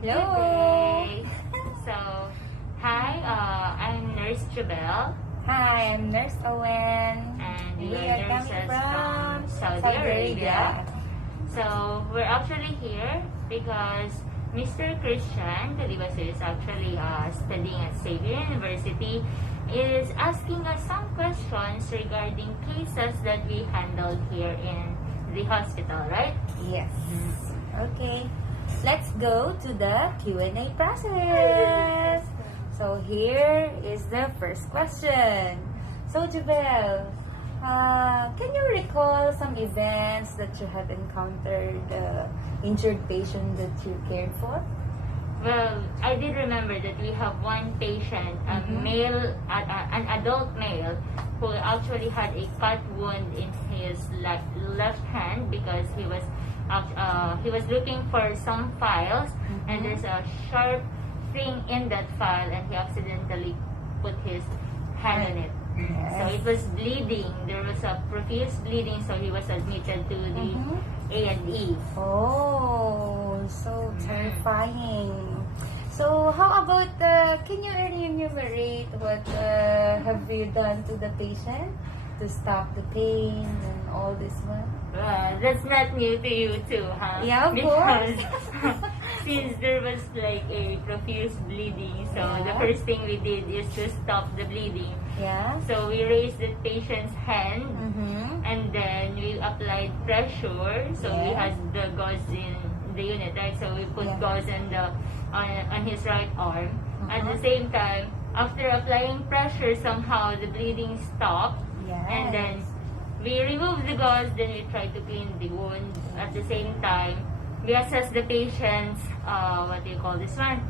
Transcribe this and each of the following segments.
Hello. Okay. So, hi, I'm Nurse Jabel, Hi, I'm Nurse Owen. and we We are are coming nurses from Saudi Arabia. So, we're actually here because Mr. Christian Kalibas is actually studying at Xavier University, is asking us some questions regarding cases that we handled here in the hospital, right? Yes. Okay. Let's go to the Q&A process. So here is the first question. So Jubel, can you recall some events that you have encountered injured patient that you cared for? Well, I did remember that we have one patient, a male, an adult male, who actually had a cut wound in his left hand because he was looking for some files, and there's a sharp thing in that file, and he accidentally put his hand on it. So it was bleeding. There was a profuse bleeding, so he was admitted to the A&E. Oh, so terrifying. So how about, can you enumerate what have you done to the patient to stop the pain and all this one? That's not new to you too, huh? Yeah, of because course. since there was like a profuse bleeding, so the Yeah. first thing we did is to stop the bleeding. Yeah. So we raised the patient's hand, and Mm-hmm. then we applied pressure. So we Yeah. had the gauze in the unit, right? So we put Yeah. gauze on his right arm. At the Uh-huh. same time, after applying pressure, somehow the bleeding stopped. Yes. And then we removed the gauze, then we tried to clean the wound. At the same time, we assess the patient's, what do you call this one?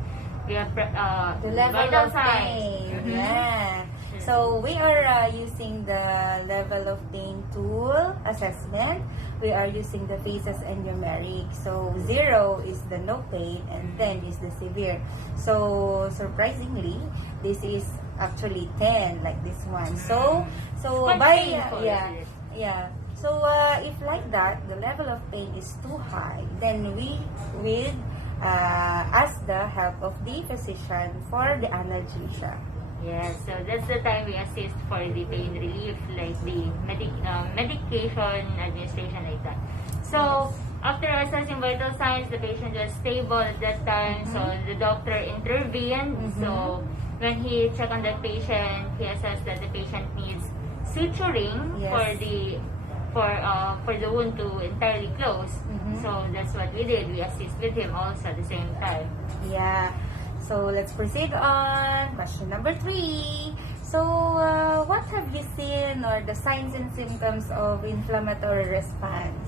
We have The level vital of signs. pain. Mhm. Yeah. So we are using the level of pain tool assessment. We are using the phases and numeric. So 0 is the no pain and 10 is the severe. So surprisingly, this is actually 10 like this one. So Quite by painful, yeah, isn't it? yeah. So if like that, the level of pain is too high, then we will ask the help of the physician for the analgesia. Yes, so that's the time we assist for the pain relief, like the medication administration, like that. So after assessing vital signs, the patient was stable at that time, so the doctor intervened. So when he checked on the patient, he assessed that the patient needs suturing Yes. for the wound to entirely close. Mhm. So that's what we did. We assist with him also at the same time. Yeah. So let's proceed on question number 3. So what have you seen or the signs and symptoms of inflammatory response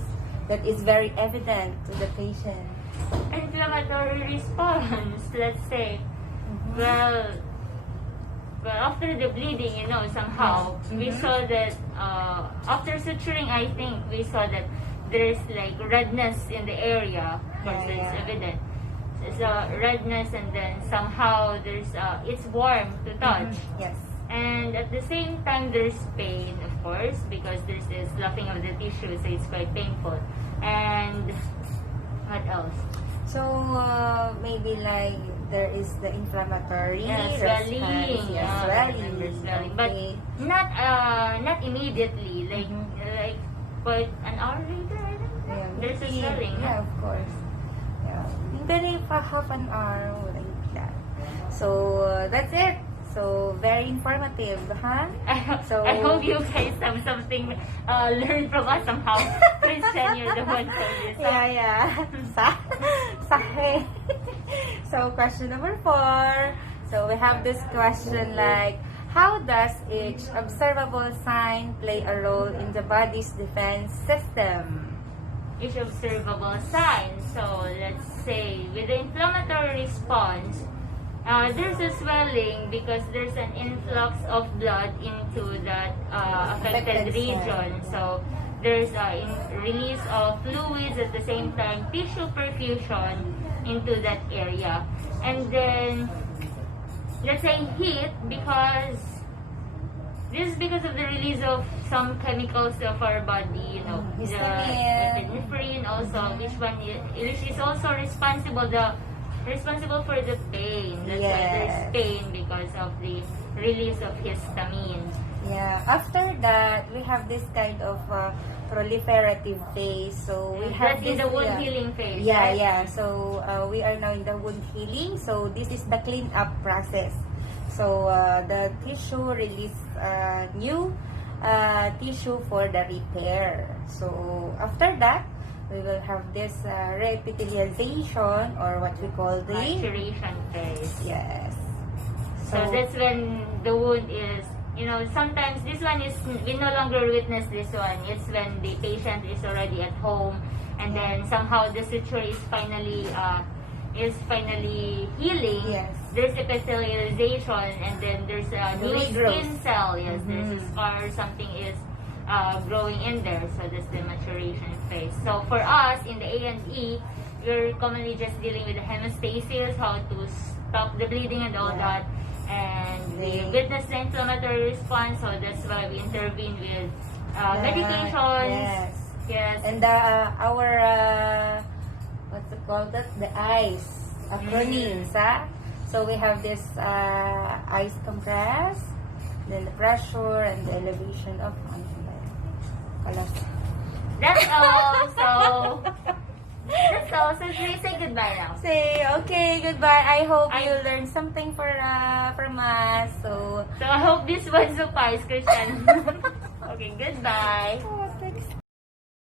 that is very evident to the patient? Inflammatory response, let's say. Well, after the bleeding, somehow we saw that after suturing, I think we saw that there's like redness in the area. Of course, Yeah, it's yeah. evident. There's a redness, and then somehow it's warm to touch. Yes. And at the same time, there's pain, of course, because there's this sloughing of the tissue, so it's quite painful. And what else? So maybe like there is the inflammatory Swelling. response. Yes, swelling. Remember swelling, but Okay. not immediately. Like quite an hour later, I think. Yeah, There's a maybe. swelling. Yeah, of course. Yeah. Maybe for half an hour like that. So that's it. So very informative, huh? So I hope you guys have something learned from us somehow. Christian, you're the one for this. Yeah. Sahe. So question number 4. So we have this question like, how does each observable sign play a role in the body's defense system? Each observable sign. So let's say with the inflammatory response, there's a swelling because there's an influx of blood into that affected region. So there's a release of fluids, at the same time tissue perfusion into that area. And then let's say heat, because this is because of the release of some chemicals of our body, Histamine. the epinephrine also, which is also responsible, the responsible for the pain. That's why there's Yes. pain because of the release of histamine. Yeah. After that, we have this kind of proliferative phase. So we have That's in this, the wound yeah. healing phase. Yeah, right? yeah. So we are now in the wound healing. So this is the clean up process. So the tissue release new tissue for the repair. So after that, we will have this reepithelialization, or what we call the Maturation phase. yes. So that's when the wound is, sometimes this one is, we no longer witness this one. It's when the patient is already at home and then somehow the suture is finally healing. Yes. There's epithelialization and then there's a The new regrowth. skin cell. Yes, there's a Mhm. scar, something is growing in there. So that's the maturation phase. So for us in the A&E, we're commonly just dealing with the hemostasis, how to stop the bleeding and all Yeah. that. And we The- witness the inflammatory response, so that's why we intervene with medications. Yes. Yes. And our what's it called? That the ice acronyms, So we have this ice compress, then the pressure and the elevation of cholesterol. That's all. So that's all. So we say goodbye now. Say okay, goodbye. I hope I- you learned something from us. So So I hope this one suffice, Christian. Okay, goodbye. oh, thanks.